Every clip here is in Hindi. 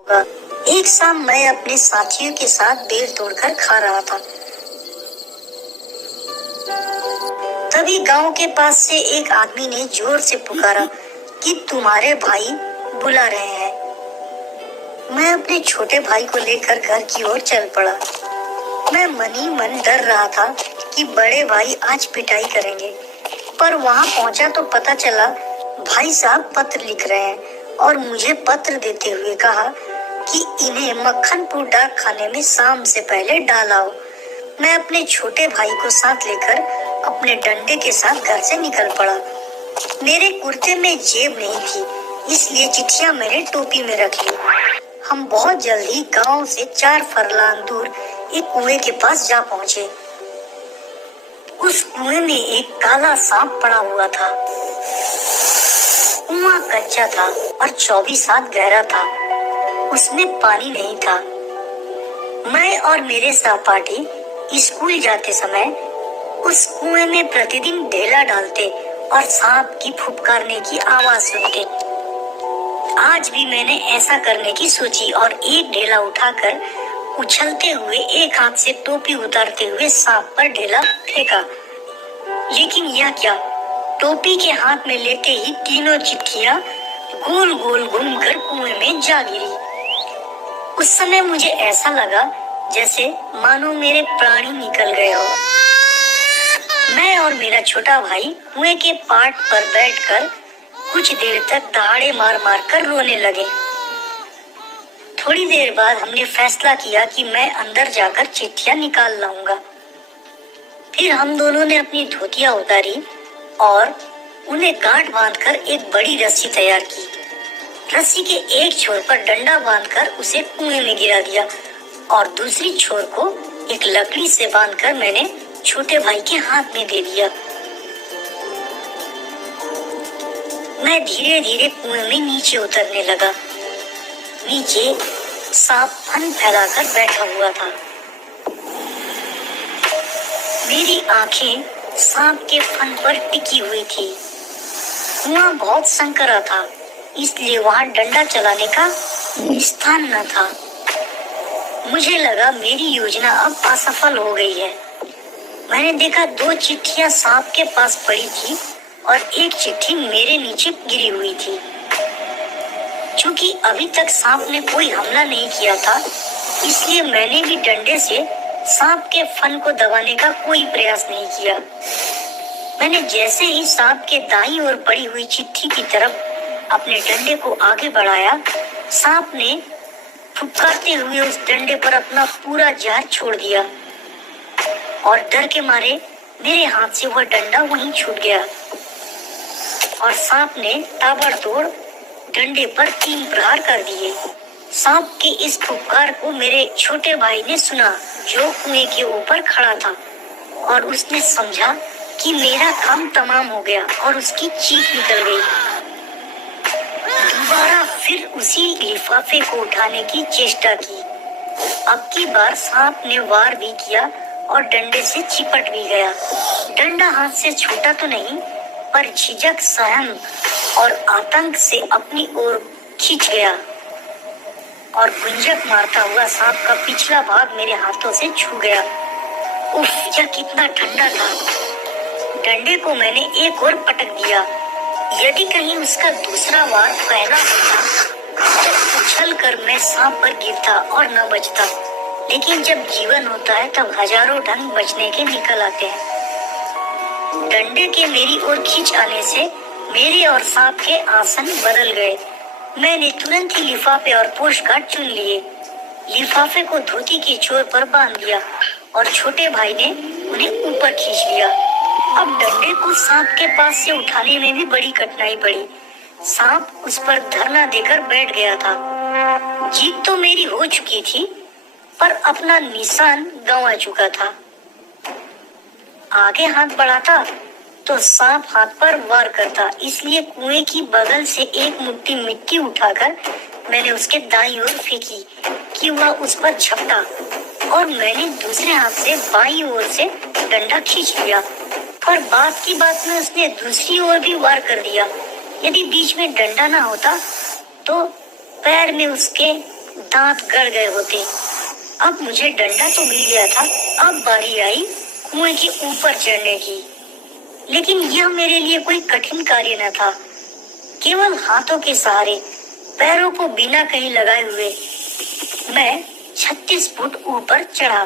होगा। एक शाम मैं अपने साथियों के साथ बेल तोड़कर खा रहा था। तभी गांव के पास से एक आदमी ने जोर से पुकारा कि तुम्हारे भाई बुला रहे हैं। मैं अपने छोटे भाई को लेकर घर की ओर चल पड़ा। मैं मन ही मन डर रहा था कि बड़े भाई आज पिटाई करेंगे, पर वहां पहुंचा तो पता चला भाई साहब पत्र लिख रहे हैं और मुझे पत्र देते हुए कहा कि इन्हें मक्खनपुर डाक खाने में शाम से पहले डाल आओ। मैं अपने छोटे भाई को साथ लेकर अपने डंडे के साथ घर से निकल पड़ा। मेरे कुर्ते में जेब नहीं थी, इसलिए चिट्ठियां मैंने टोपी में रख ली। हम बहुत जल्दी गांव से 4 फरलांग दूर एक कुएं के पास जा पहुंचे। उस कुएं में एक काला सांप पड़ा हुआ था। कुआं कच्चा था और 24 हाथ गहरा था। उसमें पानी नहीं था। मैं और मेरे सहपाठी स्कूल जाते समय उस कुएं में प्रतिदिन ढेला डालते और सांप की फुफकारने की आवाज सुनते। आज भी मैंने ऐसा करने की सोची और एक ढेला उठाकर उछलते हुए एक हाथ से टोपी उतारते हुए सांप पर ढेला फेंका। लेकिन यह क्या, टोपी के हाथ में लेते ही तीनों चिट्ठियां गोल गोल घूमकर कुएं में जा गिरी। उस समय मुझे ऐसा लगा जैसे मानो मेरे प्राण ही निकल गए हो। मैं और मेरा छोटा भाई कुएं के पाट पर बैठकर कुछ देर तक दहाड़े मार मार कर रोने लगे। थोड़ी देर बाद हमने फैसला किया कि मैं अंदर जाकर चिट्ठियां निकाल लाऊंगा। फिर हम दोनों ने अपनी धोतियां उतारी और उन्हें गांठ बांधकर एक बड़ी रस्सी तैयार की। रस्सी के एक छोर पर डंडा बांधकर उसे कुएं में गिरा दिया और दूसरी छोर को एक लकड़ी से बांधकर मैंने छोटे भाई के हाथ में दे दिया। मैं धीरे धीरे कुएं में नीचे उतरने लगा। नीचे सांप फन फैलाकर बैठा हुआ था। मेरी आंखें सांप के फन पर टिकी हुई थी। कुआं बहुत संकरा था, इसलिए वहां डंडा चलाने का स्थान न था। मुझे लगा मेरी योजना अब असफल हो गई है। मैंने देखा 2 चिट्ठियां सांप के पास पड़ी थी और एक चिट्ठी मेरे नीचे गिरी हुई थी। क्योंकि अभी तक सांप ने कोई हमला नहीं किया था, इसलिए मैंने भी डंडे से सांप के फन को दबाने का कोई प्रयास नहीं किया। मैंने जैसे ही सांप के दाईं ओर पड़ी हुई चिट्ठी की तरफ अपने डंडे को आगे बढ़ाया, सांप ने फुफकारते हुए उस डंडे पर अपना पूरा जहर छोड़ दिया और डर के मारे मेरे हाथ से वह डंडा वहीं छूट गया और सांप ने ताबड़तोड़ डंडे पर 3 प्रहार कर दिए। सांप के इस फुफकार को मेरे छोटे भाई ने सुना, जो कुएं के ऊपर खड़ा था, और उसने समझा कि मेरा काम तमाम हो गया और उसकी चीख निकल गई। दोबारा फिर उसी लिफाफे को उठाने की चेष्टा की। अब की बार सांप ने वार भी किया और डंडे से चिपट भी गया। डंडा हाथ से छूटा तो नहीं, पर झिझक, सहम और आतंक से अपनी ओर खींच गया और गुंजक मारता हुआ सांप का पिछला भाग मेरे हाथों से छू गया। उफ, यह कितना ठंडा था। डंडे को मैंने एक और पटक दिया। यदि कहीं उसका दूसरा वार पहला होता तो उछल कर मैं सांप पर गिरता और न बचता। लेकिन जब जीवन होता है तब हजारों ढंग बचने के निकल आते हैं। डंडे के मेरी ओर खींच आने से मेरे और सांप के आसन बदल गए। मैंने तुरंत ही लिफाफे और पोस्टकार्ड चुन लिए। लिफाफे को धोती की छोर पर बांध दिया और छोटे भाई ने उन्हें ऊपर खींच लिया। अब डंडे को सांप के पास से उठाने में भी बड़ी कठिनाई पड़ी। सांप उस पर धरना देकर बैठ गया था। जीत तो मेरी हो चुकी थी, पर अपना निशान गंवा चुका था। आगे हाथ बढ़ाता तो सांप हाथ पर वार करता, इसलिए कुएं की बगल से एक मुट्ठी मिट्टी उठाकर मैंने उसके दाईं ओर फेंकी कि वह उस पर झपटा और मैंने दूसरे हाथ से बाईं ओर से डंडा खींच लिया। पर बात की बात में उसने दूसरी ओर भी वार कर दिया। यदि बीच में डंडा ना होता तो पैर में उसके दांत गड़ गए होते। अब मुझे डंडा तो मिल गया था, अब बारी आई कुएं के ऊपर चढ़ने की। लेकिन यह मेरे लिए कोई कठिन कार्य न था। केवल हाथों के सहारे, पैरों को बिना कहीं लगाए हुए मैं 36 फुट ऊपर चढ़ा।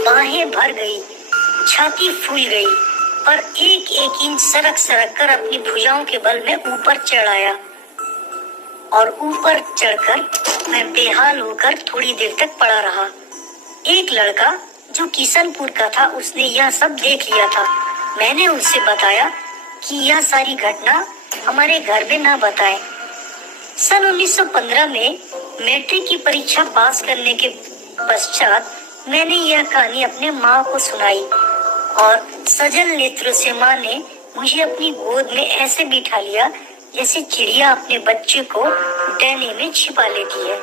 बाहें भर गई, छाती फूल गई, पर एक एक इंच सरक सरक कर अपनी भुजाओं के बल में ऊपर चढ़ आया। और ऊपर चढ़कर मैं बेहाल होकर थोड़ी देर तक पड़ा रहा। एक लड़का जो किशनपुर का था, उसने यह सब देख लिया था। मैंने उससे बताया कि यह सारी घटना हमारे घर में न बताएं। सन 1915 में मैट्रिक की परीक्षा पास करने के पश्चात मैंने यह कहानी अपने माँ को सुनाई और सजल नेत्रों से माँ ने मुझे अपनी गोद में ऐसे बिठा लिया जैसे चिड़िया अपने बच्चे को डहने में छिपा लेती है।